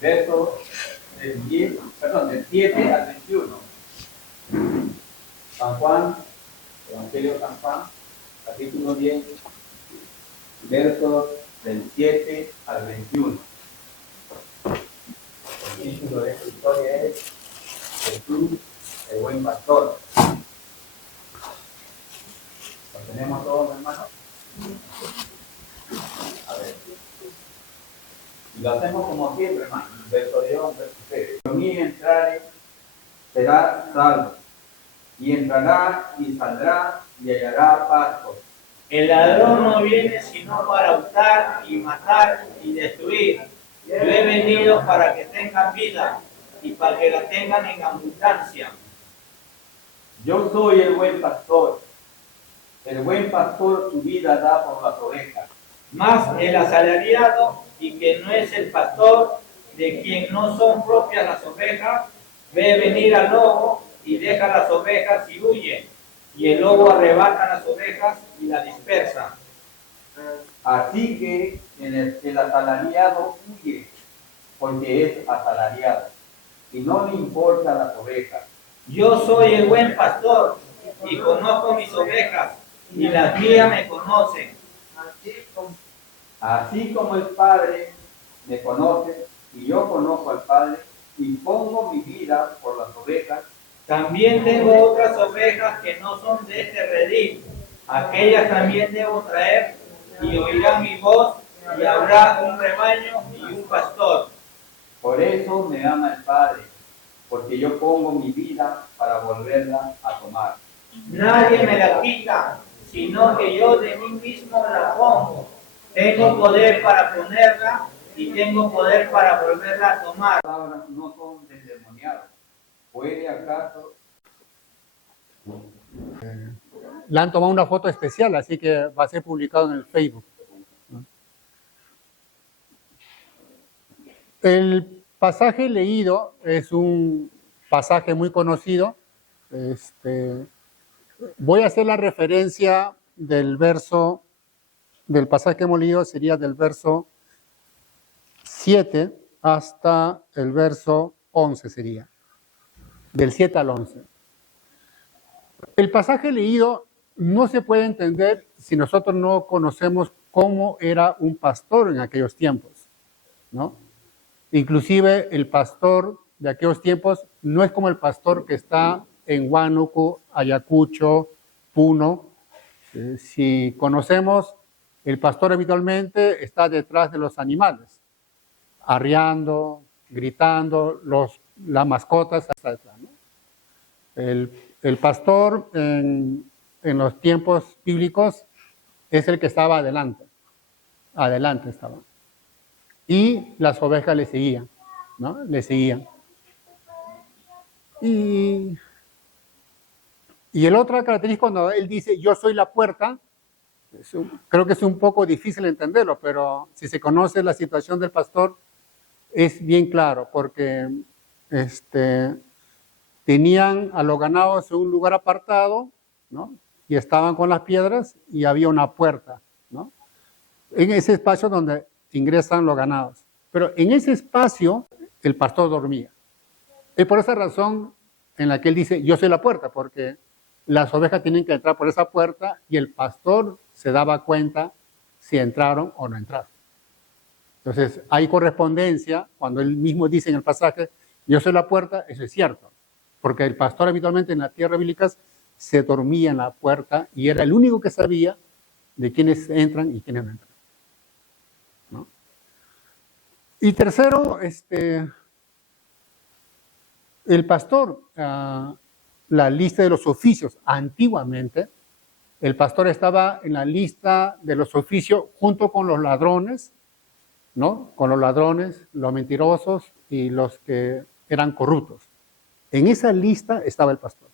verso del 7 al 21. San Juan, Evangelio de San Juan, capítulo 10, versos del 7 al 21. El título de esta historia es Jesús, el buen pastor. ¿Lo tenemos todos, hermanos? A ver. Y lo hacemos como siempre, hermano. Verso de 11, verso 6. Por mí entrare, será salvo. Y entrará y saldrá y hallará pasto. El ladrón no viene sino para hurtar y matar y destruir. Yo he venido para que tengan vida y para que la tengan en abundancia. Yo soy el buen pastor. El buen pastor su vida da por las ovejas. Mas el asalariado y que no es el pastor, de quien no son propias las ovejas, ve venir al lobo y deja las ovejas y huye. Y el lobo arrebata las ovejas y las dispersa. Así que el asalariado huye, porque es asalariado, y no le importa las ovejas. Yo soy el buen pastor y conozco mis ovejas, y las mías me conocen. Así como el Padre me conoce, y yo conozco al Padre, y pongo mi vida por las ovejas. También tengo otras ovejas que no son de este redil. Aquellas también debo traer, y oirán mi voz, y habrá un rebaño y un pastor. Por eso me ama el Padre, porque yo pongo mi vida para volverla a tomar. Nadie me la quita, sino que yo de mí mismo la pongo. Tengo poder para ponerla y tengo poder para volverla a tomar. Las palabras no son del endemoniado. ¿Puede acaso? Le han tomado una foto especial, así que va a ser publicado en el Facebook. El pasaje leído es un pasaje muy conocido. Voy a hacer la referencia del verso, del pasaje que hemos leído, sería del verso 7 hasta el verso 11 sería, del 7 al 11. El pasaje leído no se puede entender si nosotros no conocemos cómo era un pastor en aquellos tiempos, ¿no? Inclusive el pastor de aquellos tiempos no es como el pastor que está en Huánuco, Ayacucho, Puno. Si conocemos, el pastor habitualmente está detrás de los animales, arreando, gritando, las mascotas hasta detrás, ¿no? El pastor en los tiempos bíblicos es el que estaba adelante estaba. Y las ovejas le seguían, ¿no? Le seguían. Y el otra característica cuando él dice, yo soy la puerta, creo que es un poco difícil entenderlo, pero si se conoce la situación del pastor, es bien claro, porque tenían a los ganados en un lugar apartado, ¿no? Y estaban con las piedras y había una puerta, ¿no? En ese espacio donde ingresan los ganados. Pero en ese espacio el pastor dormía. Es por esa razón en la que él dice, yo soy la puerta, porque las ovejas tienen que entrar por esa puerta y el pastor se daba cuenta si entraron o no entraron. Entonces, hay correspondencia, cuando él mismo dice en el pasaje, yo soy la puerta, eso es cierto, porque el pastor habitualmente en la tierra bíblica se dormía en la puerta y era el único que sabía de quiénes entran y quiénes no entran, ¿no? Y tercero, el pastor, la lista de los oficios, antiguamente, el pastor estaba en la lista de los oficios junto con los ladrones, ¿no? Con los ladrones, los mentirosos y los que eran corruptos. En esa lista estaba el pastor.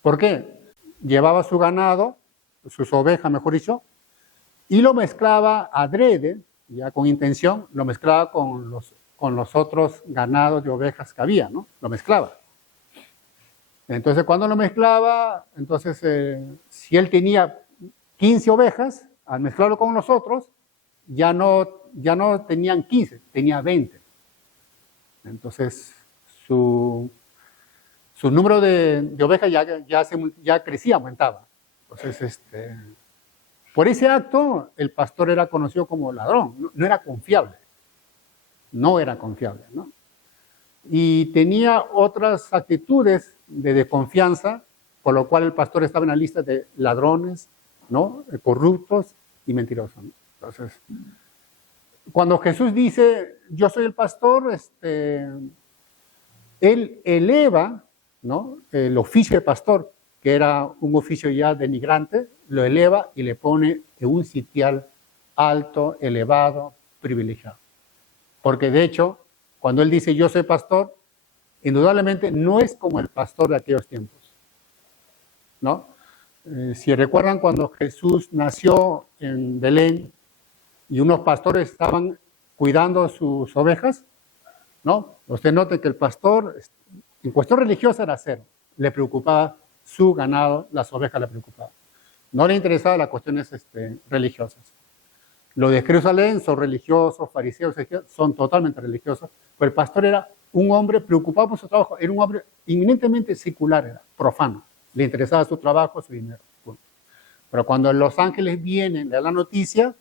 ¿Por qué? Llevaba su ganado, sus ovejas, mejor dicho, y lo mezclaba adrede, ya con intención, lo mezclaba con los otros ganados de ovejas que había, ¿no? Lo mezclaba. Entonces, cuando lo mezclaba, entonces, si él tenía 15 ovejas, al mezclarlo con los otros, ya no tenían 15, tenía 20. Entonces, su número de ovejas ya crecía, aumentaba. Entonces, por ese acto, el pastor era conocido como ladrón, no era confiable. No era confiable, ¿no? Y tenía otras actitudes de desconfianza, por lo cual el pastor estaba en la lista de ladrones, ¿no? Corruptos y mentirosos, ¿no? Entonces, cuando Jesús dice, yo soy el pastor, él eleva, ¿no? El oficio de pastor, que era un oficio ya denigrante, lo eleva y le pone en un sitial alto, elevado, privilegiado. Porque de hecho, cuando él dice yo soy pastor, indudablemente no es como el pastor de aquellos tiempos, ¿no? Si recuerdan cuando Jesús nació en Belén y unos pastores estaban cuidando sus ovejas, ¿no? Usted note que el pastor, en cuestión religiosa, era cero. Le preocupaba su ganado, las ovejas le preocupaban. No le interesaban las cuestiones religiosas. Los de Jerusalén son religiosos, fariseos, son totalmente religiosos, pero el pastor era un hombre preocupado por su trabajo, era un hombre eminentemente secular, era profano. Le interesaba su trabajo, su dinero. Punto. Pero cuando los ángeles vienen, le dan la noticia,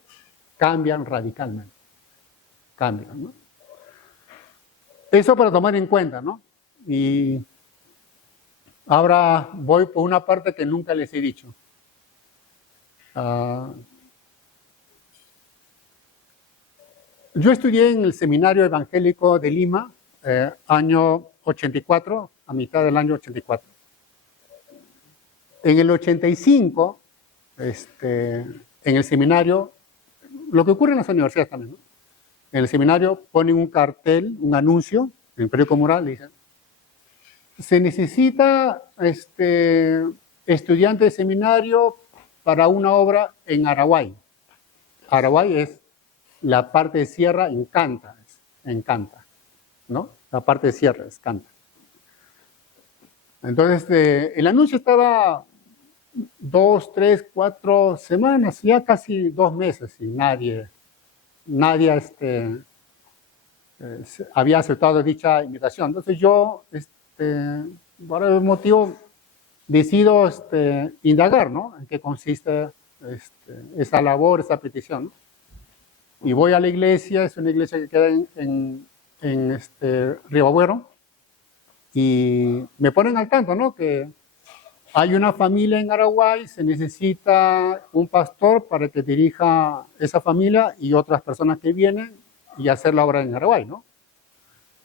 cambian radicalmente. Cambian, ¿no? Eso para tomar en cuenta, ¿no? Y ahora voy por una parte que nunca les he dicho. Yo estudié en el Seminario Evangélico de Lima, año 84, a mitad del año 84. En el 85, en el seminario, lo que ocurre en las universidades también, ¿no? En el seminario ponen un cartel, un anuncio, en el periódico Moral, dicen, se necesita estudiante de seminario para una obra en Araguay. Araguay es la parte de sierra en Canta, ¿no? La parte de sierra es Canta. Entonces, el anuncio estaba 2, 3, 4 semanas, ya casi 2 meses, y nadie había aceptado dicha invitación. Entonces yo, por el motivo, decido indagar, ¿no? En qué consiste esa labor, esa petición, ¿no? Y voy a la iglesia, es una iglesia que queda en Río Agüero, y me ponen al tanto, ¿no? Que hay una familia en Araguay, se necesita un pastor para que dirija esa familia y otras personas que vienen y hacer la obra en Araguay, ¿no?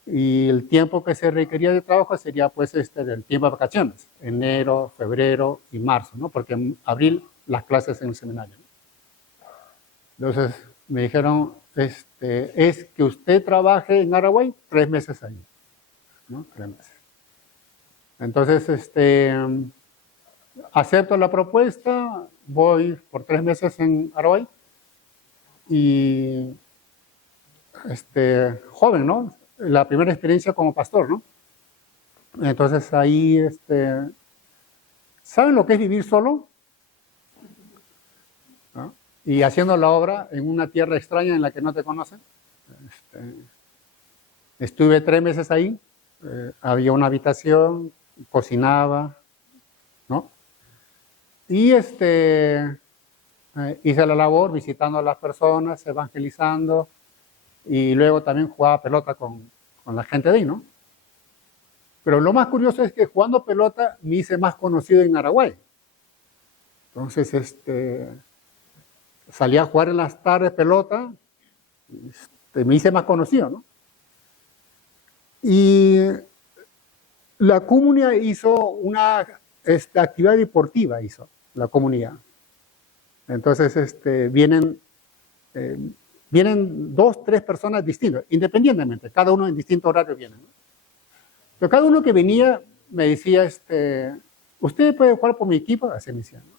Y el tiempo que se requería de trabajo sería pues del tiempo de vacaciones, enero, febrero y marzo, ¿no? Porque en abril las clases en el seminario, ¿no? Entonces me dijeron, es que usted trabaje en Araguay 3 meses ahí, ¿no? 3 meses. Entonces, acepto la propuesta, voy por 3 meses en Araguay y joven, ¿no? La primera experiencia como pastor, ¿no? Entonces ahí, ¿saben lo que es vivir solo? ¿No? Y haciendo la obra en una tierra extraña en la que no te conocen. Estuve 3 meses ahí, había una habitación, cocinaba, ¿no? Y hice la labor visitando a las personas, evangelizando, y luego también jugaba pelota con la gente de ahí, ¿no? Pero lo más curioso es que jugando pelota me hice más conocido en Araguay. Entonces, salí a jugar en las tardes pelota, me hice más conocido, ¿no? Y la comunidad hizo una actividad deportiva, la comunidad. Entonces, vienen 2, 3 personas distintas, independientemente, cada uno en distinto horario viene, ¿no? Pero cada uno que venía me decía, ¿usted puede jugar por mi equipo? Así me decían, ¿no?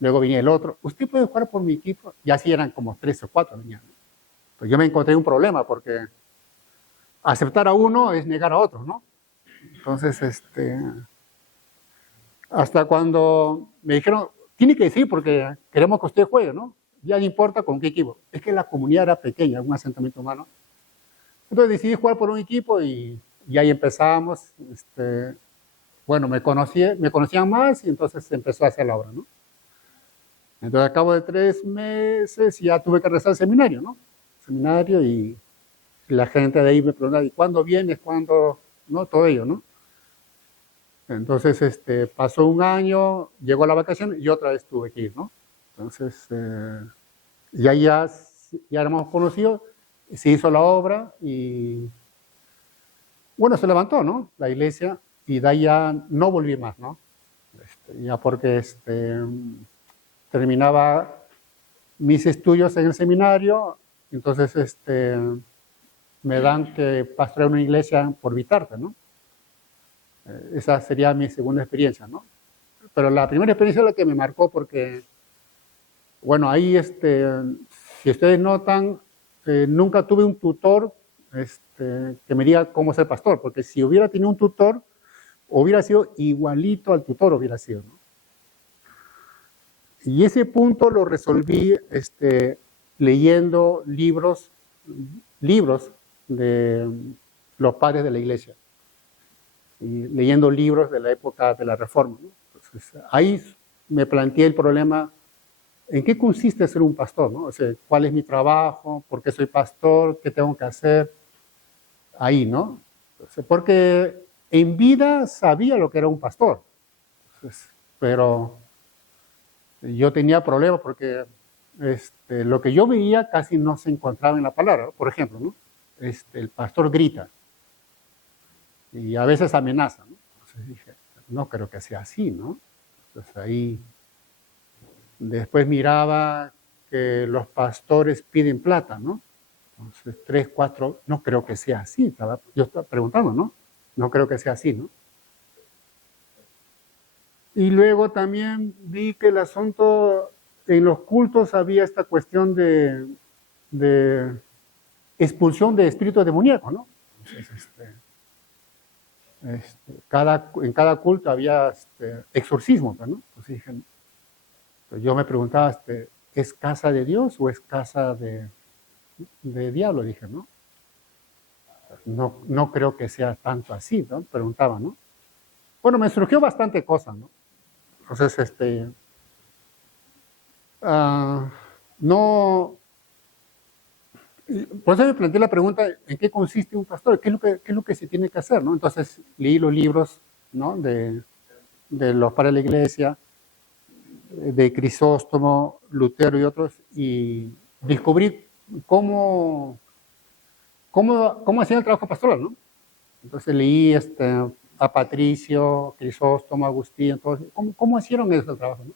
Luego venía el otro, ¿usted puede jugar por mi equipo? Y así eran como 3 o 4 venían, ¿no? Pues yo me encontré un problema porque aceptar a uno es negar a otro, ¿no? Entonces, hasta cuando me dijeron, tiene que decir porque queremos que usted juegue, ¿no? Ya no importa con qué equipo. Es que la comunidad era pequeña, un asentamiento humano. Entonces decidí jugar por un equipo y ahí empezamos. Bueno, me conocían más y entonces empezó a hacer la obra, ¿no? Entonces, al cabo de 3 meses ya tuve que regresar al seminario, ¿no? Seminario y la gente de ahí me preguntaba, ¿y cuándo vienes? ¿Cuándo? ¿No? Todo ello, ¿no? Entonces, pasó un año, llegó la vacación y otra vez tuve que ir, ¿no? Entonces, ya éramos conocidos, se hizo la obra y, bueno, se levantó, ¿no? La iglesia y de ahí ya no volví más, ¿no? Ya porque terminaba mis estudios en el seminario, entonces me dan que pastorear una iglesia por Vitarte, ¿no? Esa sería mi segunda experiencia, ¿no? Pero la primera experiencia es la que me marcó porque, bueno, ahí, si ustedes notan, nunca tuve un tutor que me diga cómo ser pastor, porque si hubiera tenido un tutor, hubiera sido igualito al tutor, hubiera sido, ¿no? Y ese punto lo resolví leyendo libros de los padres de la iglesia y leyendo libros de la época de la Reforma, ¿no? Entonces, ahí me planteé el problema, ¿en qué consiste ser un pastor, ¿no? O sea, ¿cuál es mi trabajo? ¿Por qué soy pastor? ¿Qué tengo que hacer? Ahí, ¿no? Entonces, porque en vida sabía lo que era un pastor, entonces, pero yo tenía problemas porque lo que yo veía casi no se encontraba en la palabra. Por ejemplo, ¿no? El pastor grita y a veces amenaza, ¿no? Entonces dije, no creo que sea así, ¿no? Entonces ahí después miraba que los pastores piden plata, ¿no? Entonces 3, 4, no creo que sea así. Yo estaba preguntando, ¿no? No creo que sea así, ¿no? Y luego también vi que el asunto, en los cultos había esta cuestión de expulsión de espíritus demoníacos, ¿no? Entonces, en cada culto había exorcismo, ¿no? Entonces dije, yo me preguntaba, ¿es casa de Dios o es casa de diablo? Dije, ¿no? No creo que sea tanto así, ¿no? Preguntaba, ¿no? Bueno, me surgió bastante cosa, ¿no? Entonces, no, por eso me planteé la pregunta, ¿en qué consiste un pastor? ¿Qué es lo que se tiene que hacer, ¿no? Entonces, leí los libros, ¿no? de los padres de la iglesia, de Crisóstomo, Lutero y otros, y descubrí cómo hacían el trabajo pastoral, ¿no? Entonces leí a Patricio, Crisóstomo, Agustín, entonces, ¿cómo hicieron eso el trabajo, ¿no?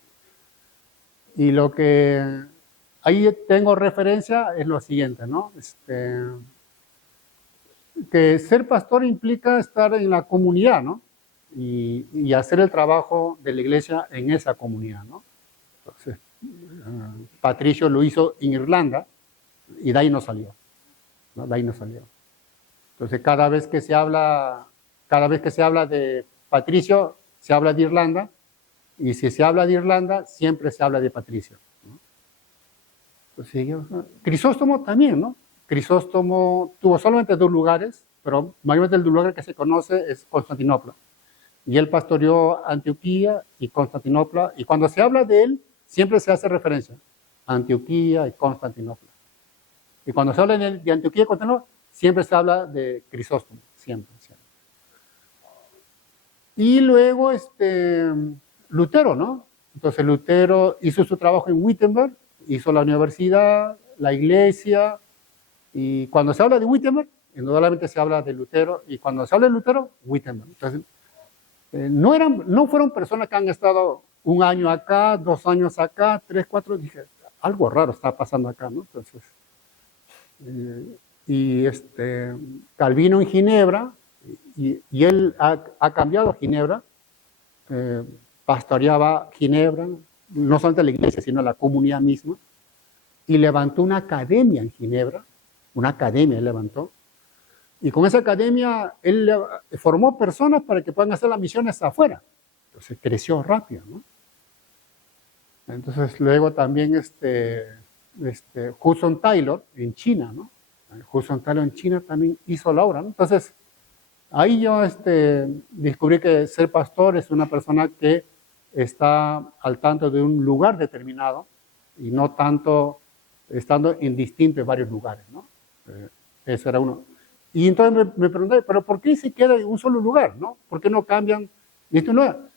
Y lo que ahí tengo referencia es lo siguiente, ¿no? Que ser pastor implica estar en la comunidad, ¿no? Y hacer el trabajo de la iglesia en esa comunidad, ¿no? Entonces, Patricio lo hizo en Irlanda y de ahí no salió, ¿no? De ahí no salió. Entonces, cada vez que se habla de Patricio, se habla de Irlanda, y si se habla de Irlanda, siempre se habla de Patricio, ¿no? Entonces, Crisóstomo también, ¿no? Crisóstomo tuvo solamente 2 lugares, pero mayormente el lugar que se conoce es Constantinopla. Y él pastoreó Antioquía y Constantinopla, y cuando se habla de él, siempre se hace referencia a Antioquía y Constantinopla. Y cuando se habla de Antioquía y Constantinopla, siempre se habla de Crisóstomo, siempre. Y luego Lutero, ¿no? Entonces Lutero hizo su trabajo en Wittenberg, hizo la universidad, la iglesia, y cuando se habla de Wittenberg, indudablemente se habla de Lutero, y cuando se habla de Lutero, Wittenberg. Entonces, no fueron personas que han estado 1 año acá, 2 años acá, 3, 4, dije, algo raro está pasando acá, ¿no? Entonces, Calvino en Ginebra, y él ha cambiado a Ginebra, pastoreaba Ginebra, no solamente la iglesia, sino la comunidad misma, y levantó una academia en Ginebra, él levantó, y con esa academia él formó personas para que puedan hacer las misiones afuera. Entonces creció rápido, ¿no? Entonces luego también Hudson Taylor en China, ¿no? Hudson Taylor en China también hizo la obra, ¿no? Entonces, ahí yo descubrí que ser pastor es una persona que está al tanto de un lugar determinado y no tanto estando en distintos varios lugares, ¿no? Eso era uno. Y entonces me pregunté, ¿pero por qué se queda en un solo lugar, no? ¿Por qué no cambian de este lugar?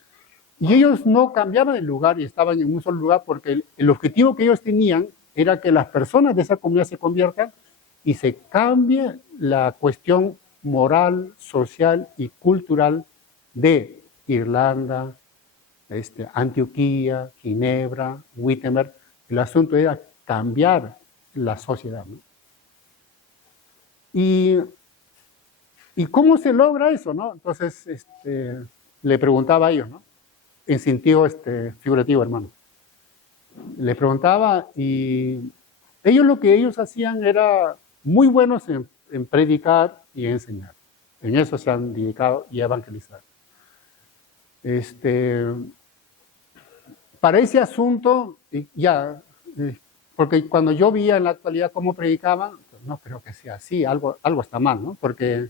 Y ellos no cambiaban el lugar y estaban en un solo lugar porque el objetivo que ellos tenían era que las personas de esa comunidad se conviertan y se cambie la cuestión moral, social y cultural de Irlanda, Antioquía, Ginebra, Wittenberg. El asunto era cambiar la sociedad, ¿no? ¿Y cómo se logra eso, no? Entonces, le preguntaba a ellos, ¿no? En sentido figurativo, hermano. Le preguntaba y ellos lo que ellos hacían era muy buenos en predicar y enseñar. En eso se han dedicado y a evangelizar. Para ese asunto, porque cuando yo veía en la actualidad cómo predicaban, pues no creo que sea así, algo está mal, ¿no? Porque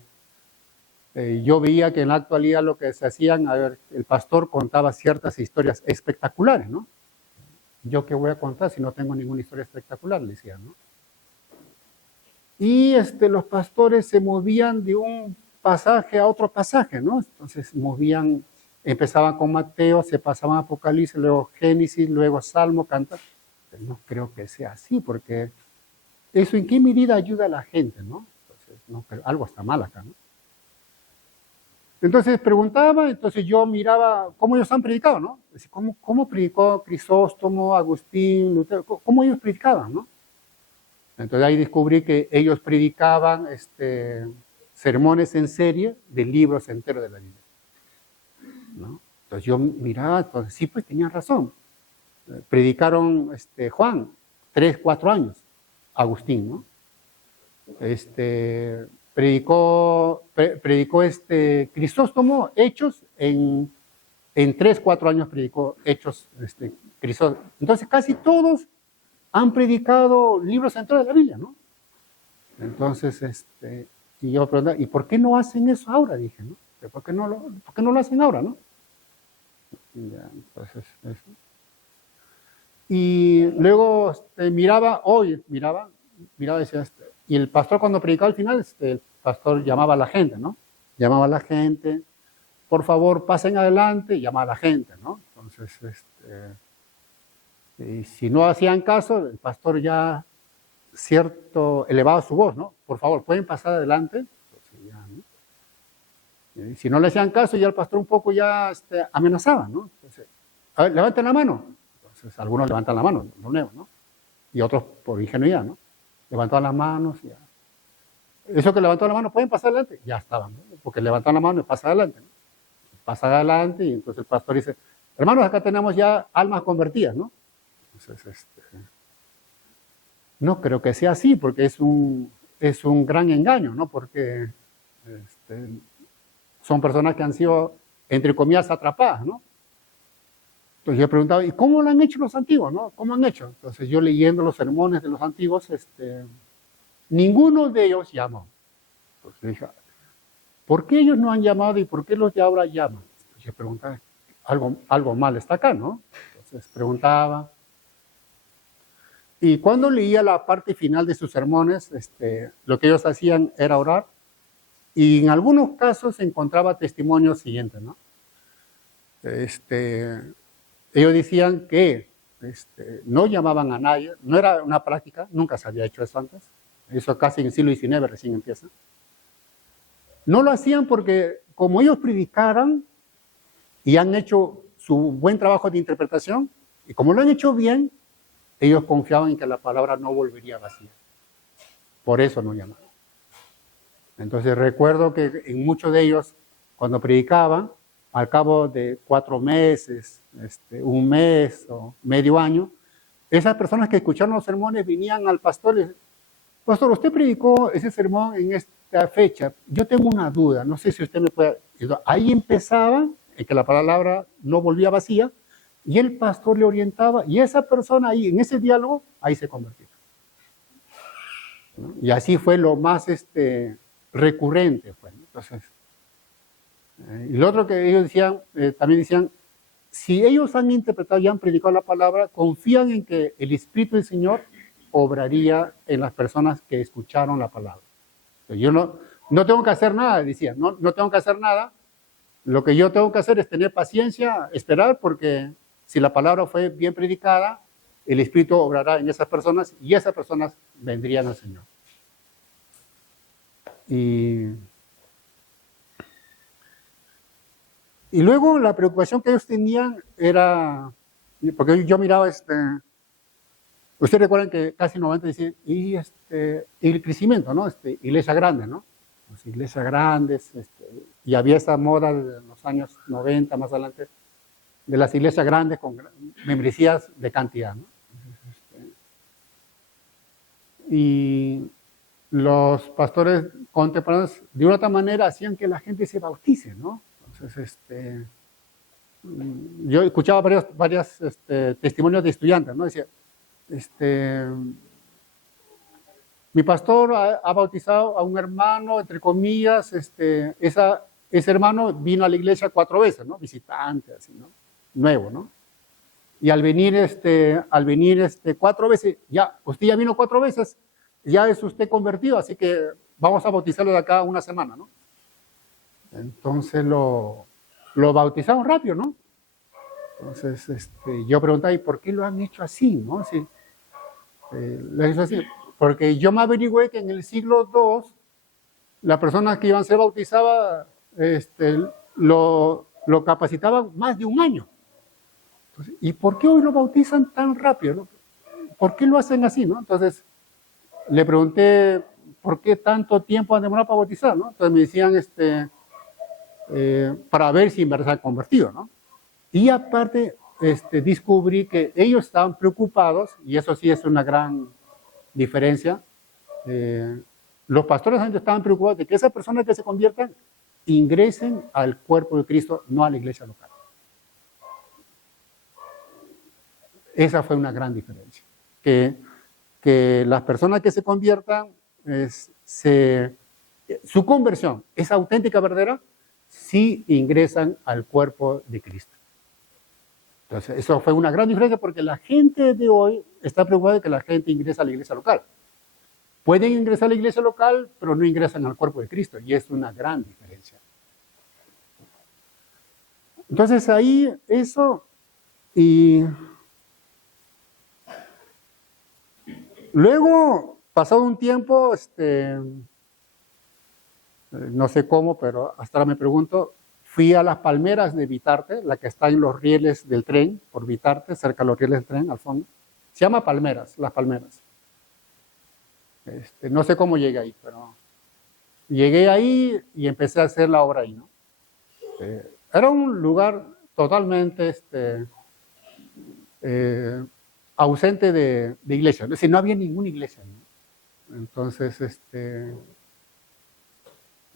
yo veía que en la actualidad lo que se hacían, el pastor contaba ciertas historias espectaculares, ¿no? ¿Yo qué voy a contar si no tengo ninguna historia espectacular? Le decía, ¿no? Y los pastores se movían de un pasaje a otro pasaje, ¿no? Entonces empezaban con Mateo, se pasaban a Apocalipsis, luego Génesis, luego Salmo, Cantar. No creo que sea así, porque eso en qué medida ayuda a la gente, ¿no? Entonces, no, pero algo está mal acá, ¿no? Entonces preguntaba, entonces yo miraba cómo ellos han predicado, ¿no? ¿Cómo predicó Crisóstomo, Agustín, Lutero? ¿Cómo ellos predicaban, no? Entonces ahí descubrí que ellos predicaban sermones en serie de libros enteros de la Biblia, ¿no? Entonces yo miraba, entonces sí, pues tenían razón. Predicaron Juan, 3, 4 años, Agustín, ¿no? Predicó Crisóstomo, Hechos, en 3, 4 años predicó Hechos, Crisóstomo. Entonces casi todos han predicado libros enteros de la Biblia, ¿no? Entonces, y yo preguntaba, ¿y por qué no hacen eso ahora? Dije, ¿no? ¿Por qué no lo hacen ahora, no? Ya, entonces, eso. Y luego miraba, decía, y el pastor cuando predicaba al final, el pastor llamaba a la gente, ¿no? Llamaba a la gente, por favor, pasen adelante, y llamaba a la gente, ¿no? Entonces, y si no hacían caso, el pastor ya elevaba su voz, ¿no? Por favor, ¿pueden pasar adelante? Entonces, ya, ¿no? Y si no le hacían caso, ya el pastor un poco ya amenazaba, ¿no? Entonces, a ver, levanten la mano. Entonces, algunos levantan la mano, los nuevos, ¿no? Y otros por ingenuidad, ¿no? Levantaban las manos, ya. Eso que levantó la mano, ¿pueden pasar adelante? Ya estaban, ¿no? Porque levantaron la mano y pasa adelante, ¿no? Pasa adelante y entonces el pastor dice, hermanos, acá tenemos ya almas convertidas, ¿no? Entonces, no creo que sea así, porque es un gran engaño, ¿no? Porque son personas que han sido, entre comillas, atrapadas, ¿no? Entonces yo he preguntado, ¿y cómo lo han hecho los antiguos, no? ¿Cómo han hecho? Entonces yo leyendo los sermones de los antiguos, ninguno de ellos llamó. Entonces dije, ¿por qué ellos no han llamado y por qué los de ahora llaman? Entonces yo preguntaba, algo mal está acá, ¿no? Entonces preguntaba. Y cuando leía la parte final de sus sermones, lo que ellos hacían era orar. Y en algunos casos se encontraba testimonio siguiente, ¿no? Ellos decían que no llamaban a nadie, no era una práctica, nunca se había hecho eso antes, eso casi en el siglo XIX recién empieza. No lo hacían porque como ellos predicaran y han hecho su buen trabajo de interpretación, y como lo han hecho bien, ellos confiaban en que la palabra no volvería vacía. Por eso no llamaban. Entonces recuerdo que en muchos de ellos, cuando predicaban, al cabo de 4 meses, 1 mes o medio año, esas personas que escucharon los sermones venían al pastor y decían, pastor, usted predicó ese sermón en esta fecha, yo tengo una duda, no sé si usted me puede... Ahí empezaba, en que la palabra no volvía vacía, y el pastor le orientaba, y esa persona ahí, en ese diálogo, ahí se convertía. ¿no? Y así fue lo más recurrente. Pues, ¿no? Entonces, y lo otro que ellos decían, también decían, si ellos han interpretado y han predicado la palabra, confían en que el Espíritu del Señor obraría en las personas que escucharon la palabra. Yo no tengo que hacer nada, decían, no tengo que hacer nada. Lo que yo tengo que hacer es tener paciencia, esperar, porque si la palabra fue bien predicada, el Espíritu obrará en esas personas y esas personas vendrían al Señor. Y luego la preocupación que ellos tenían era, porque yo miraba, ustedes recuerdan que casi 90 decían, y el crecimiento, ¿no? Iglesia grande, ¿no? Pues iglesias grandes, y había esa moda de los años 90 más adelante, de las iglesias grandes con membresías de cantidad, ¿no? Y los pastores contemporáneos, de una otra manera, hacían que la gente se bautice, ¿no? Entonces, yo escuchaba varios testimonios de estudiantes, ¿no? Decía, mi pastor ha bautizado a un hermano, entre comillas, ese hermano vino a la iglesia 4 veces, ¿no? Visitante, así, ¿no? Nuevo, ¿no? Y al venir 4 veces, ya, usted ya vino 4 veces, ya es usted convertido, así que vamos a bautizarlo de acá una semana, ¿no? Entonces lo bautizaron rápido, ¿no? Entonces yo preguntaba, ¿y por qué lo han hecho así, no? Sí, lo han hecho así. Porque yo me averigüé que en el siglo II, la persona que iban a ser bautizada, lo capacitaban más de un año. Entonces, ¿y por qué hoy lo bautizan tan rápido, no? ¿Por qué lo hacen así, no? Entonces, le pregunté, ¿por qué tanto tiempo han demorado para bautizar, no? Entonces me decían, para ver si en verdad se han convertido, ¿no? Y aparte, descubrí que ellos estaban preocupados, y eso sí es una gran diferencia. Los pastores antes estaban preocupados de que esas personas que se conviertan ingresen al cuerpo de Cristo, no a la iglesia local. Esa fue una gran diferencia. Que las personas que se conviertan, su conversión es auténtica, verdadera, si ingresan al cuerpo de Cristo. Entonces, eso fue una gran diferencia porque la gente de hoy está preocupada de que la gente ingrese a la iglesia local. Pueden ingresar a la iglesia local, pero no ingresan al cuerpo de Cristo, y es una gran diferencia. Entonces, ahí eso, y luego, pasado un tiempo, no sé cómo, pero hasta ahora me pregunto, fui a las palmeras de Vitarte, la que está en los rieles del tren, por Vitarte, cerca de los rieles del tren, al fondo. Se llama Palmeras, las palmeras. No sé cómo llegué ahí, pero llegué ahí y empecé a hacer la obra ahí, ¿no? Era un lugar totalmente ausente de iglesia, es decir, no había ninguna iglesia, ¿no? Entonces,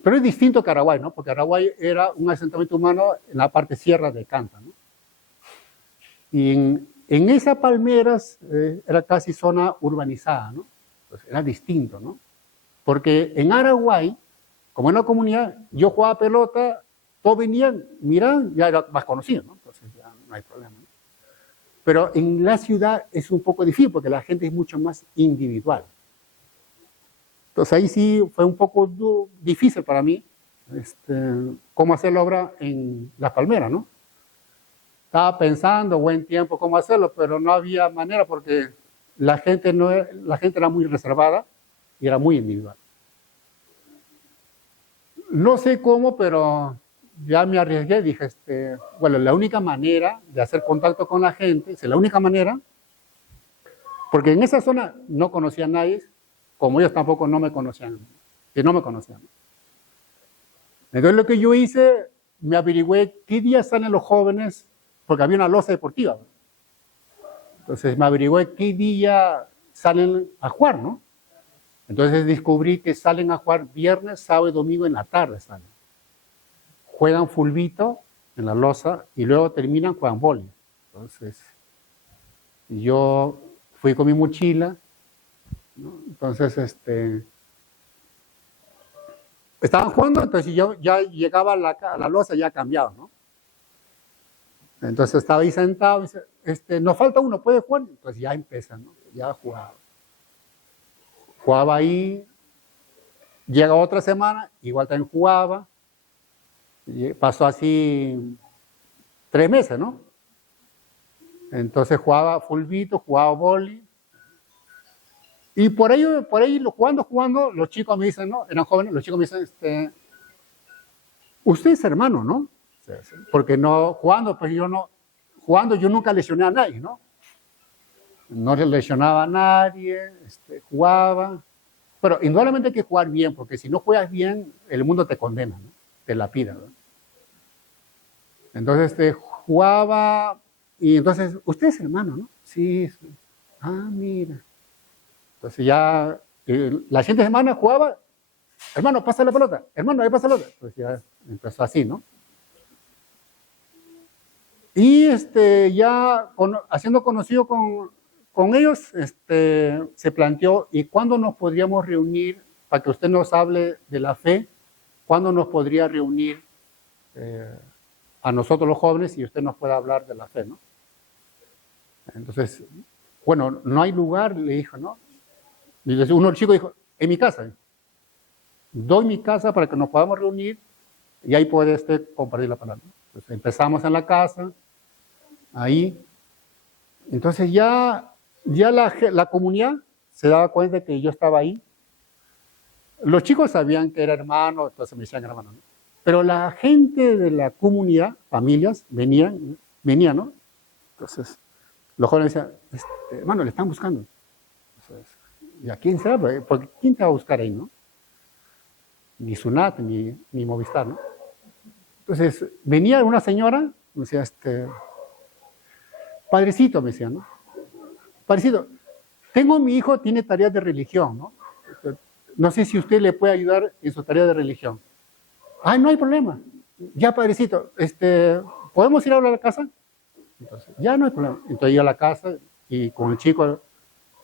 pero es distinto que Araguay, ¿no? Porque Araguay era un asentamiento humano en la parte sierra de Canta, ¿no? Y en esas palmeras era casi zona urbanizada, ¿no? Entonces era distinto, ¿no? Porque en Araguay, como en la comunidad, yo jugaba pelota, todos venían, miraban, ya era más conocido, ¿no? Entonces ya no hay problema, ¿no? Pero en la ciudad es un poco difícil porque la gente es mucho más individual. Entonces ahí sí fue un poco difícil para mí cómo hacer la obra en Las Palmeras, ¿no? Estaba pensando buen tiempo cómo hacerlo, pero no había manera porque la gente era muy reservada y era muy individual. No sé cómo, pero ya me arriesgué, dije, bueno, la única manera de hacer contacto con la gente, es la única manera, porque en esa zona no conocía a nadie, como ellos tampoco no me conocían. Entonces lo que yo hice, me averigüé qué días salen los jóvenes, porque había una loza deportiva. Entonces me averigüé qué día salen a jugar, ¿no? Entonces descubrí que salen a jugar viernes, sábado y domingo en la tarde salen. Juegan fulbito en la loza y luego terminan, juegan vóley. Entonces yo fui con mi mochila ¿no? Entonces, estaban jugando, entonces yo ya llegaba a la loza ya cambiado, ¿no? Entonces estaba ahí sentado, y dice, nos falta uno, ¿puede jugar? Entonces ya empieza, ¿no? Ya jugaba. Jugaba ahí, llega otra semana, igual también jugaba, y pasó así 3 meses, ¿no? Entonces jugaba fulbito, jugaba vóley, y por ahí jugando, los chicos me dicen, ¿no? Eran jóvenes, los chicos me dicen, usted es hermano, ¿no? Porque no, jugando yo nunca lesioné a nadie, ¿no? No le lesionaba a nadie, jugaba. Pero indudablemente hay que jugar bien, porque si no juegas bien, el mundo te condena, ¿no? Te lapida, ¿no? Entonces, jugaba, y entonces, usted es hermano, ¿no? Sí, sí. Ah, mira. Entonces ya, la siguiente semana jugaba, hermano, pasa la pelota, hermano, ahí pasa la pelota. Entonces ya empezó así, ¿no? Y ya haciendo conocido con ellos, se planteó, ¿y cuándo nos podríamos reunir para que usted nos hable de la fe? ¿Cuándo nos podría reunir a nosotros los jóvenes y usted nos pueda hablar de la fe, ¿no? Entonces, bueno, no hay lugar, le dijo, ¿no? Y uno de los chicos dijo, en mi casa. Doy mi casa para que nos podamos reunir y ahí puede compartir la palabra. Entonces empezamos en la casa, ahí. Entonces ya la comunidad se daba cuenta de que yo estaba ahí. Los chicos sabían que era hermano, entonces me decían hermano, ¿no? Pero la gente de la comunidad, familias, venían, ¿no? Entonces los jóvenes decían, hermano, le están buscando. Entonces, ¿y a quién será? Porque ¿quién te va a buscar ahí, no? Ni Sunat, ni Movistar, ¿no? Entonces, venía una señora, me decía, padrecito, me decía, ¿no? Padrecito, tengo mi hijo, tiene tareas de religión, ¿no? No sé si usted le puede ayudar en su tarea de religión. Ah, no hay problema. Ya, padrecito, ¿podemos ir ahora a la casa? Entonces, ya no hay problema. Entonces, iba a la casa y con el chico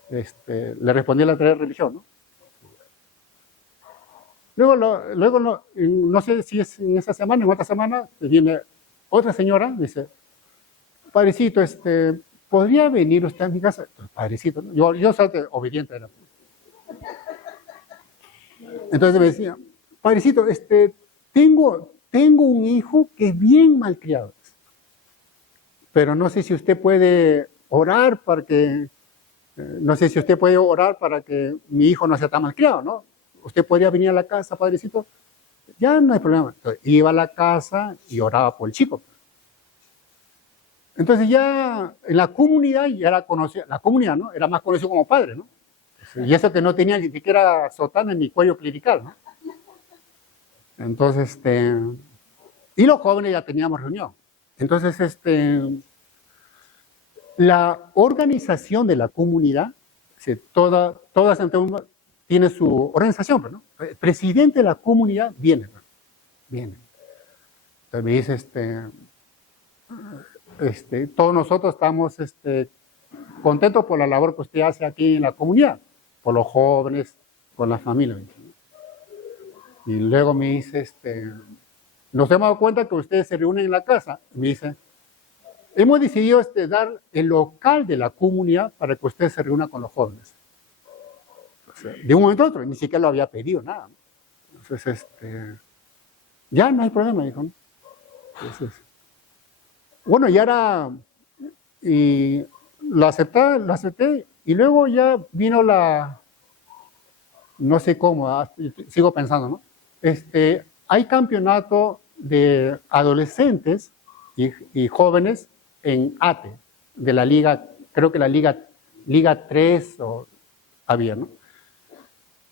le respondía la tarea de religión, ¿no? Luego no sé si es en esa semana, en otra semana, viene otra señora, dice, padrecito, ¿podría venir usted a mi casa? Padrecito, ¿no? Yo soy obediente. Era. Entonces me decía, padrecito, tengo un hijo que es bien malcriado, pero no sé si usted puede orar para que, mi hijo no sea tan malcriado, ¿no? Usted podría venir a la casa, padrecito. Ya no hay problema. Entonces, iba a la casa y oraba por el chico. Entonces ya en la comunidad ya era conocida, la comunidad, ¿no? Era más conocido como padre, ¿no? Y eso que no tenía ni siquiera sotana ni cuello clerical, ¿no? Entonces, y los jóvenes ya teníamos reunión. Entonces, la organización de la comunidad, toda Santa Urba tiene su organización, ¿no? El presidente de la comunidad viene, ¿no? Viene. Entonces me dice, todos nosotros estamos contentos por la labor que usted hace aquí en la comunidad, por los jóvenes, por la familia. Y luego me dice, nos hemos dado cuenta que ustedes se reúnen en la casa. Me dice, hemos decidido dar el local de la comunidad para que usted se reúna con los jóvenes. De un momento a otro, ni siquiera lo había pedido, nada. Entonces, ya no hay problema, dijo. Entonces, bueno, ya era, y lo acepté, y luego ya vino no sé cómo, sigo pensando, ¿no? Hay campeonato de adolescentes y jóvenes en ATE, de la liga, creo que la liga 3 había, ¿no?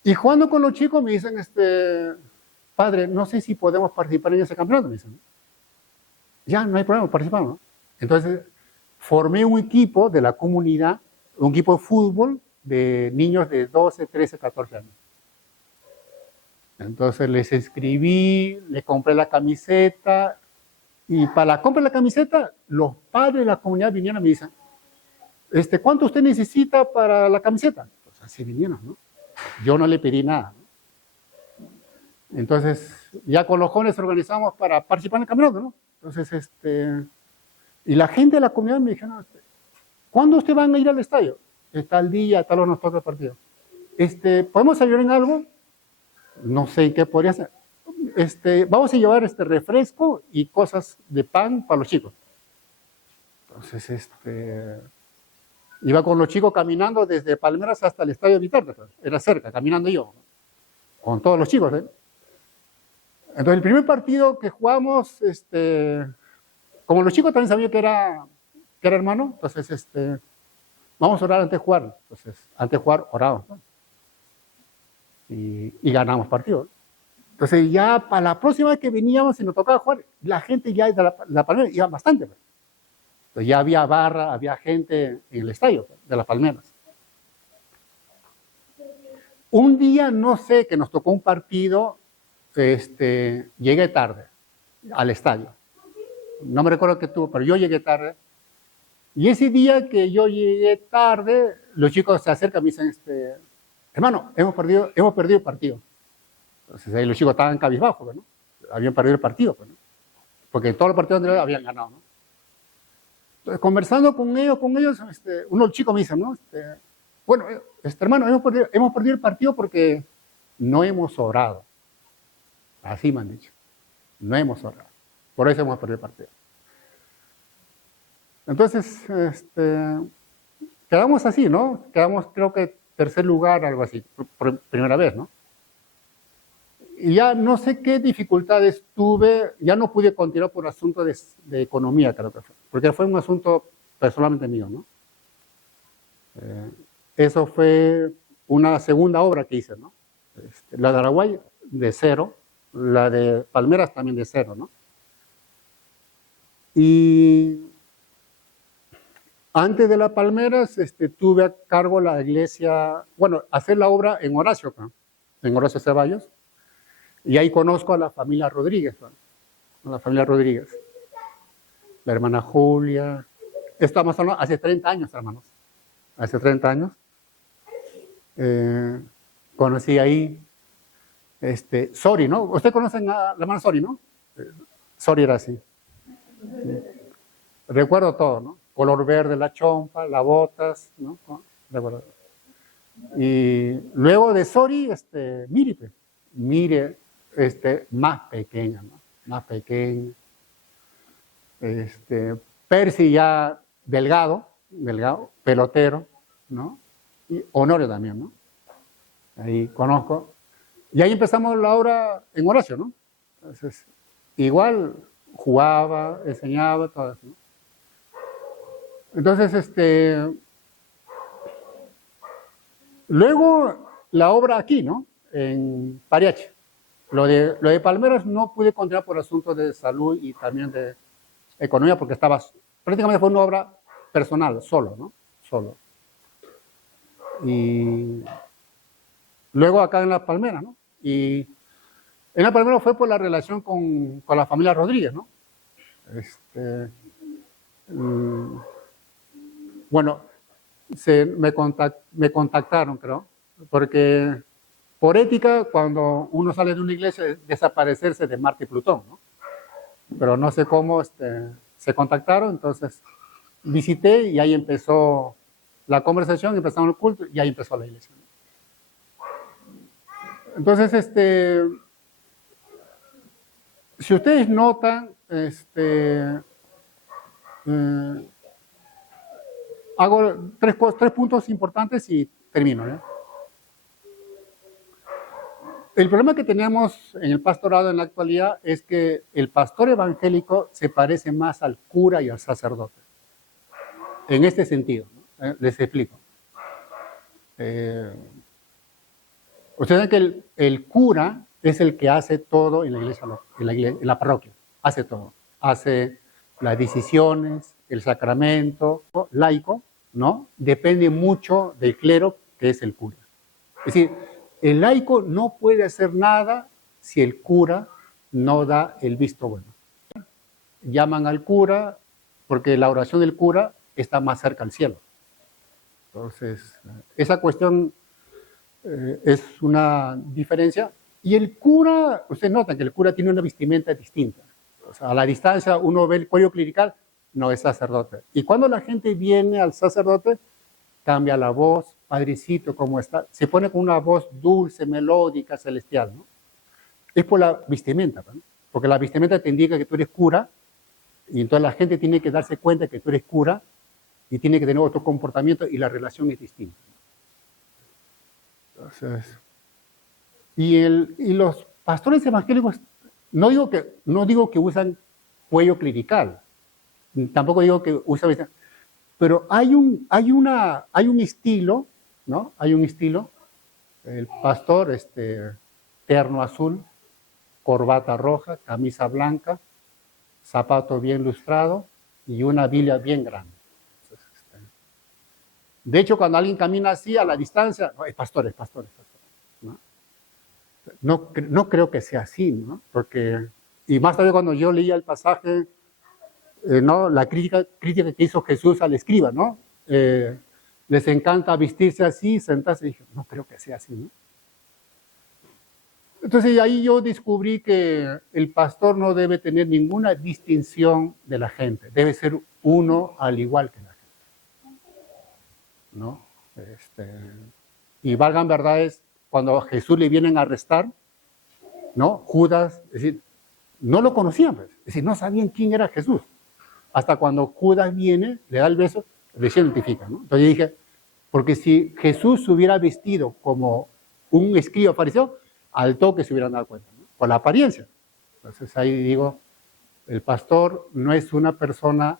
Y jugando con los chicos me dicen, padre, no sé si podemos participar en ese campeonato, me dicen. Ya, no hay problema, participamos, ¿no? Entonces, formé un equipo de la comunidad, un equipo de fútbol de niños de 12, 13, 14 años. Entonces les escribí, les compré la camiseta, y para la compra de la camiseta, los padres de la comunidad vinieron y me dicen, ¿cuánto usted necesita para la camiseta? Entonces, así vinieron, ¿no? Yo no le pedí nada, ¿no? Entonces, ya con los jóvenes organizamos para participar en el campeonato, ¿no? Entonces, y la gente de la comunidad me dijeron, ¿cuándo ustedes van a ir al estadio? Tal día, tal hora nos toca el partido. ¿Podemos ayudar en algo? No sé qué podría ser. Vamos a llevar refresco y cosas de pan para los chicos. Entonces, iba con los chicos caminando desde Palmeras hasta el estadio Vitarta. Era cerca, caminando yo, con todos los chicos, ¿eh? Entonces, el primer partido que jugamos, como los chicos también sabían que era hermano, entonces, vamos a orar antes de jugar. Entonces, antes de jugar, oramos, ¿no? Y ganamos partido. Entonces, ya para la próxima vez que veníamos y nos tocaba jugar, la gente ya de la Palmera iba bastante. Entonces, ya había barra, había gente en el estadio de las Palmeras. Un día, no sé, que nos tocó un partido, llegué tarde al estadio. No me recuerdo qué tuvo, pero yo llegué tarde. Y ese día que yo llegué tarde, los chicos se acercan y me dicen, hermano, hemos perdido el partido. Entonces ahí los chicos estaban cabizbajos, ¿no? Habían perdido el partido, ¿no? Porque todos los partidos anteriores habían ganado, ¿no? Entonces, conversando con ellos, uno de los chicos me dice, ¿no? Bueno, hermano, hemos perdido el partido porque no hemos orado. Así me han dicho. No hemos orado. Por eso hemos perdido el partido. Entonces, quedamos así, ¿no? Quedamos, creo que, tercer lugar, algo así, por primera vez, ¿no? Y ya no sé qué dificultades tuve, ya no pude continuar por asunto de economía, creo que fue, porque fue un asunto personalmente mío, ¿no? Eso fue una segunda obra que hice, ¿no? La de Araguay, de cero, la de Palmeras también de cero, ¿no? Y antes de la Palmeras, tuve a cargo la iglesia, bueno, hacer la obra en Horacio Ceballos, y ahí conozco a la familia Rodríguez, ¿no? A la familia Rodríguez, la hermana Julia. Estamos hablando hace 30 años, hermanos, hace 30 años. Conocí ahí, Sori, ¿no? Ustedes conocen a la hermana Sori, ¿no? Sori era así. Recuerdo todo, ¿no? Color verde, la chompa, las botas, ¿no? Recuerdo. Y luego de Sori, Mire, más pequeña, ¿no? Más pequeña. Percy ya delgado, pelotero, ¿no? Y Honorio también, ¿no? Ahí conozco. Y ahí empezamos la obra en Horacio, ¿no? Entonces, igual jugaba, enseñaba, todo eso, ¿no? Entonces, luego la obra aquí, ¿no? En Pariache. Lo de Palmeras no pude continuar por asuntos de salud y también de economía, porque prácticamente fue una obra personal, solo, ¿no? Solo. Y luego acá en La Palmera, ¿no? Y en La Palmera fue por la relación con la familia Rodríguez, ¿no? Bueno, me contactaron, creo, porque por ética, cuando uno sale de una iglesia, es desaparecerse de Marte y Plutón, ¿no? Pero no sé cómo se contactaron, entonces visité y ahí empezó la conversación, empezamos el culto y ahí empezó la iglesia. Entonces, si ustedes notan, hago tres puntos importantes y termino, ¿eh? El problema que tenemos en el pastorado en la actualidad es que el pastor evangélico se parece más al cura y al sacerdote. En este sentido, ¿no? Les explico. Ustedes saben que el cura es el que hace todo en la iglesia, en la parroquia. Hace todo. Hace las decisiones, el sacramento, laico, ¿no? Depende mucho del clero, que es el cura. Es decir, el laico no puede hacer nada si el cura no da el visto bueno. Llaman al cura porque la oración del cura está más cerca al cielo. Entonces, esa cuestión Es una diferencia. Y el cura, usted nota que el cura tiene una vestimenta distinta. O sea, a la distancia uno ve el cuello clerical, no es sacerdote. Y cuando la gente viene al sacerdote, cambia la voz, padrecito, ¿cómo está? Se pone con una voz dulce, melódica, celestial, ¿no? Es por la vestimenta, ¿no? Porque la vestimenta te indica que tú eres cura, y entonces la gente tiene que darse cuenta que tú eres cura, y tiene que tener otro comportamiento, y la relación es distinta. Entonces, y los pastores evangélicos, no digo que usan cuello clerical, tampoco digo que usan, pero hay un estilo, ¿no? Hay un estilo, el pastor, terno azul, corbata roja, camisa blanca, zapato bien lustrado y una Biblia bien grande. De hecho, cuando alguien camina así a la distancia, no, es pastor. No creo que sea así, ¿no? Porque, y más tarde cuando yo leía el pasaje, ¿no? La crítica que hizo Jesús al escriba, ¿no? Les encanta vestirse así, sentarse, y dije, no creo que sea así, ¿no? Entonces ahí yo descubrí que el pastor no debe tener ninguna distinción de la gente, debe ser uno al igual que la gente, ¿no? Y valgan verdades, cuando a Jesús le vienen a arrestar, ¿no? Judas, es decir, no lo conocían, pues, es decir, no sabían quién era Jesús. Hasta cuando Judas viene, le da el beso, le identifica, ¿no? Entonces dije, porque si Jesús se hubiera vestido como un escriba fariseo, al toque se hubieran dado cuenta, ¿no? Por la apariencia. Entonces ahí digo, el pastor no es una persona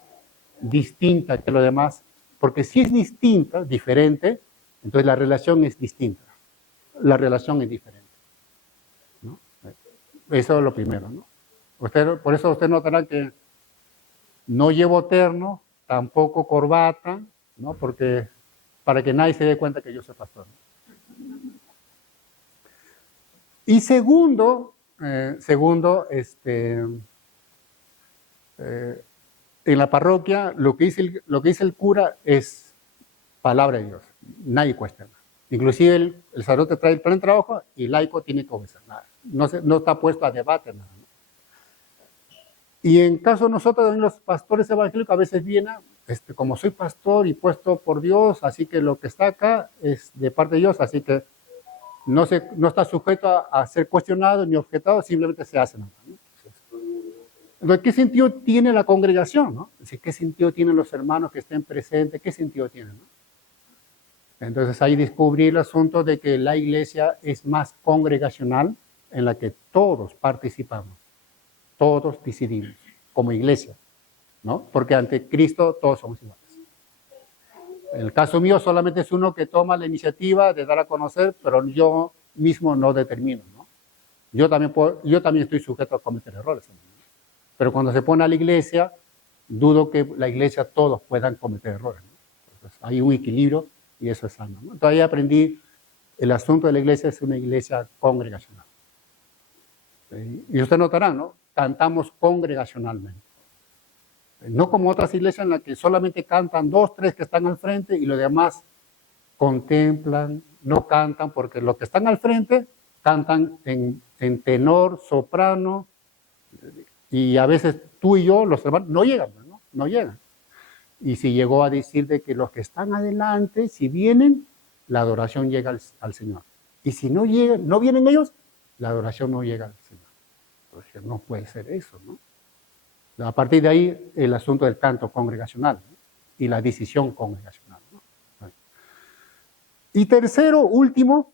distinta que lo demás, porque si es distinta, diferente, entonces la relación es distinta. La relación es diferente, ¿no? Eso es lo primero, ¿no? Por eso usted notará que no llevo terno, tampoco corbata, ¿no? Porque para que nadie se dé cuenta que yo soy pastor, ¿no? Y segundo, en la parroquia lo que dice el cura es palabra de Dios, nadie cuestiona. Inclusive el sacerdote trae el plan de trabajo y el laico tiene que obedecer, nada. No está puesto a debate, nada, ¿no? Y en caso de nosotros, los pastores evangélicos, a veces vienen, como soy pastor y puesto por Dios, así que lo que está acá es de parte de Dios, así que no está sujeto a ser cuestionado ni objetado, simplemente se hace nada, ¿no? Entonces, ¿qué sentido tiene la congregación, no? Es decir, ¿qué sentido tienen los hermanos que estén presentes? ¿Qué sentido tienen, no? Entonces ahí descubrí el asunto de que la iglesia es más congregacional, en la que todos participamos, todos decidimos, como iglesia, ¿no? Porque ante Cristo todos somos iguales. En el caso mío solamente es uno que toma la iniciativa de dar a conocer, pero yo mismo no determino, ¿no? Yo también estoy sujeto a cometer errores, ¿no? Pero cuando se pone a la iglesia, dudo que la iglesia todos puedan cometer errores, ¿no? Entonces, hay un equilibrio y eso es sano, ¿no? Entonces ahí aprendí, el asunto de la iglesia es una iglesia congregacional. ¿Sí? Y usted notará, ¿no? Cantamos congregacionalmente. No como otras iglesias en las que solamente cantan 2, 3 que están al frente y los demás contemplan, no cantan, porque los que están al frente cantan en tenor, soprano, y a veces tú y yo, los hermanos, no llegan, ¿no? No llegan. Y si llegó a decir de que los que están adelante, si vienen, la adoración llega al Señor. Y si no llegan, no vienen ellos, la adoración no llega al Señor. Entonces no puede ser eso, ¿no? A partir de ahí, el asunto del canto congregacional, ¿no? Y la decisión congregacional, ¿no? Bueno. Y tercero, último,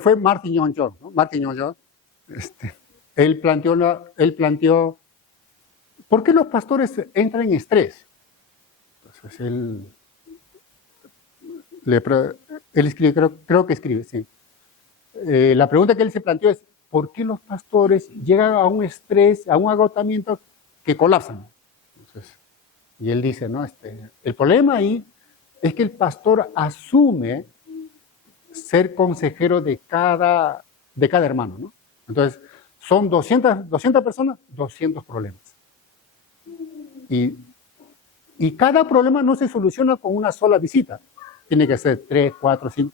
fue Martin Lloyd Jones, ¿no? Martin Lloyd Jones, él planteó, ¿por qué los pastores entran en estrés? Entonces él escribe, creo que escribe, sí. La pregunta que él se planteó es, ¿por qué los pastores llegan a un estrés, a un agotamiento que colapsan? Entonces, y él dice, ¿no? El problema ahí es que el pastor asume ser consejero de cada hermano, ¿no? Entonces, son 200 personas, 200 problemas. Y Y cada problema no se soluciona con una sola visita. Tiene que ser 3, 4, 5.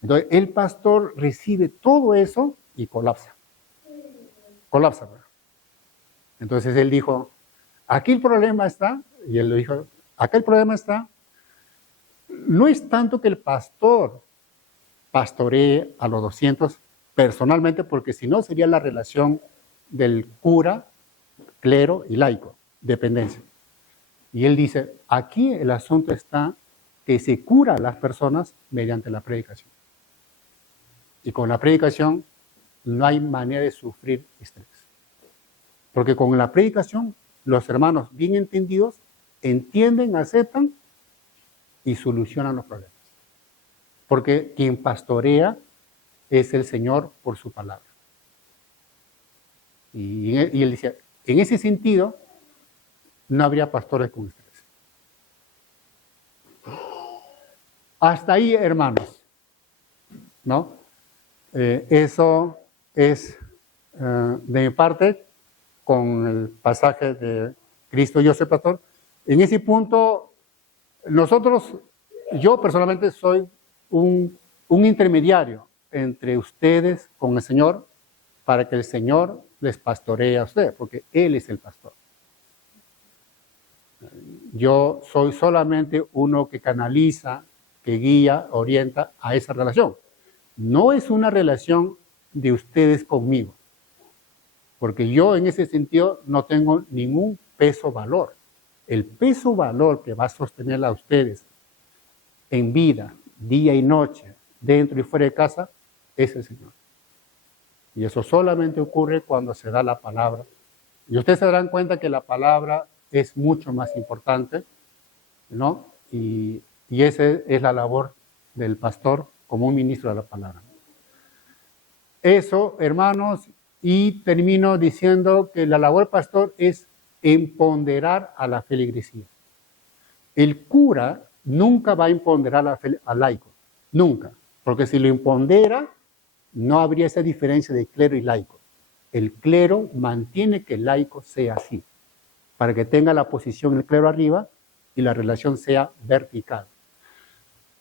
Entonces, el pastor recibe todo eso y colapsa. Colapsa. Entonces, él dijo, aquí el problema está, y él le dijo, acá el problema está, no es tanto que el pastor pastoree a los 200 personalmente, porque si no sería la relación del cura, clero y laico, dependencia. Y él dice, aquí el asunto está que se cura a las personas mediante la predicación. Y con la predicación no hay manera de sufrir estrés. Porque con la predicación los hermanos bien entendidos entienden, aceptan y solucionan los problemas. Porque quien pastorea es el Señor por su palabra. Y él decía, en ese sentido, no habría pastores como ustedes. Hasta ahí, hermanos, ¿no? Eso es de mi parte con el pasaje de Cristo, yo soy pastor. En ese punto, yo personalmente soy un intermediario entre ustedes con el Señor para que el Señor les pastoree a ustedes, porque Él es el pastor. Yo soy solamente uno que canaliza, que guía, orienta a esa relación. No es una relación de ustedes conmigo, porque yo en ese sentido no tengo ningún peso-valor. El peso-valor que va a sostener a ustedes en vida, día y noche, dentro y fuera de casa, es el Señor. Y eso solamente ocurre cuando se da la palabra. Y ustedes se darán cuenta que la palabra es mucho más importante, ¿no? Y esa es la labor del pastor como un ministro de la palabra. Eso, hermanos, y termino diciendo que la labor del pastor es empoderar a la feligresía. El cura nunca va a empoderar al laico, nunca, porque si lo empodera, no habría esa diferencia de clero y laico. El clero mantiene que el laico sea así, para que tenga la posición del clero arriba y la relación sea vertical.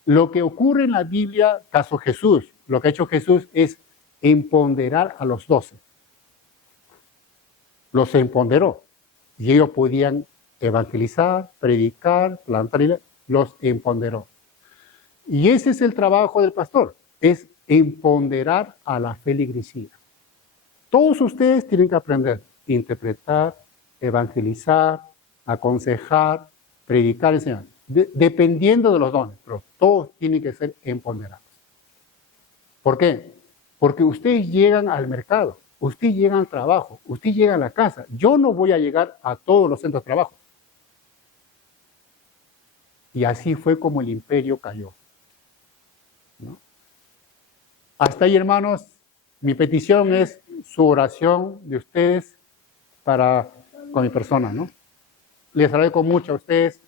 Lo que ocurre en la Biblia, caso Jesús, lo que ha hecho Jesús es empoderar a los 12. Los empoderó y ellos podían evangelizar, predicar, plantar, los empoderó. Y ese es el trabajo del pastor, es empoderar a la feligresía. Todos ustedes tienen que aprender a interpretar, evangelizar, aconsejar, predicar, enseñar, dependiendo de los dones, pero todos tienen que ser empoderados. ¿Por qué? Porque ustedes llegan al mercado, ustedes llegan al trabajo, ustedes llegan a la casa. Yo no voy a llegar a todos los centros de trabajo. Y así fue como el imperio cayó, ¿no? Hasta ahí, hermanos, mi petición es su oración de ustedes con mi persona, ¿no? Les agradezco mucho a ustedes.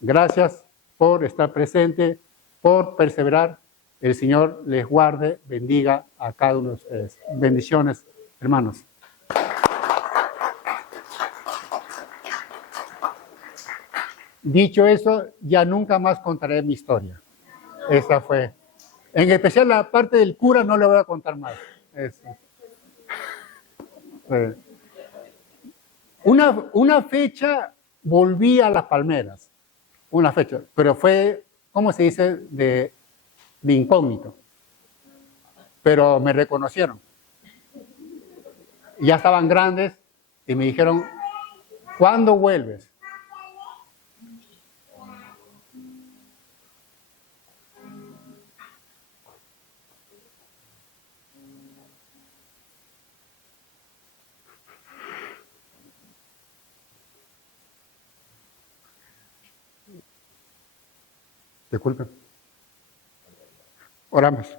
Gracias por estar presente, por perseverar. El Señor les guarde, bendiga a cada uno de ustedes. Bendiciones, hermanos. Dicho eso, ya nunca más contaré mi historia. Esa fue. En especial la parte del cura no le voy a contar más. Una fecha volví a Las Palmeras. Una fecha, pero fue, ¿cómo se dice? De incógnito. Pero me reconocieron. Ya estaban grandes y me dijeron, ¿cuándo vuelves? Disculpen. Oramos.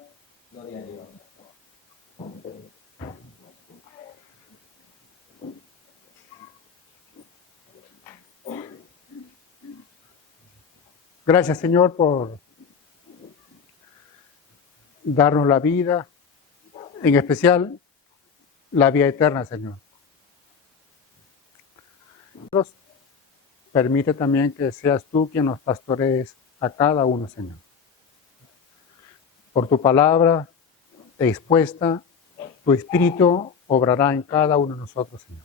Gracias, Señor, por darnos la vida, en especial la vida eterna, Señor. permite también que seas tú quien nos pastorees a cada uno, Señor. Por tu palabra expuesta, tu Espíritu obrará en cada uno de nosotros, Señor.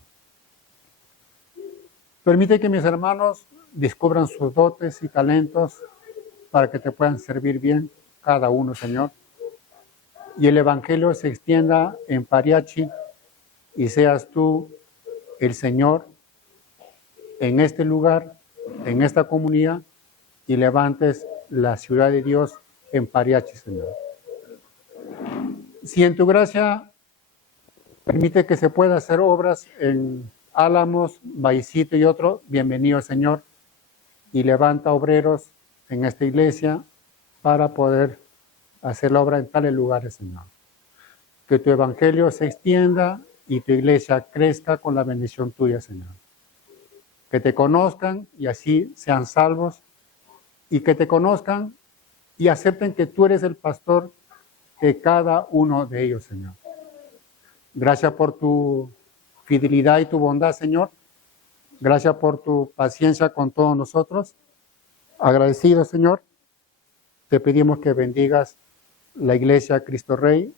Permite que mis hermanos descubran sus dotes y talentos para que te puedan servir bien cada uno, Señor. Y el Evangelio se extienda en Pariachi y seas tú el Señor en este lugar, en esta comunidad, y levantes la ciudad de Dios en Pariachi, Señor. Si en tu gracia permite que se pueda hacer obras en Álamos, Vallecito y otro, bienvenido, Señor, y levanta obreros en esta iglesia para poder hacer la obra en tales lugares, Señor. Que tu evangelio se extienda y tu iglesia crezca con la bendición tuya, Señor. Que te conozcan y así sean salvos, y que te conozcan y acepten que tú eres el pastor de cada uno de ellos, Señor. Gracias por tu fidelidad y tu bondad, Señor. Gracias por tu paciencia con todos nosotros. Agradecido, Señor, te pedimos que bendigas la Iglesia Cristo Rey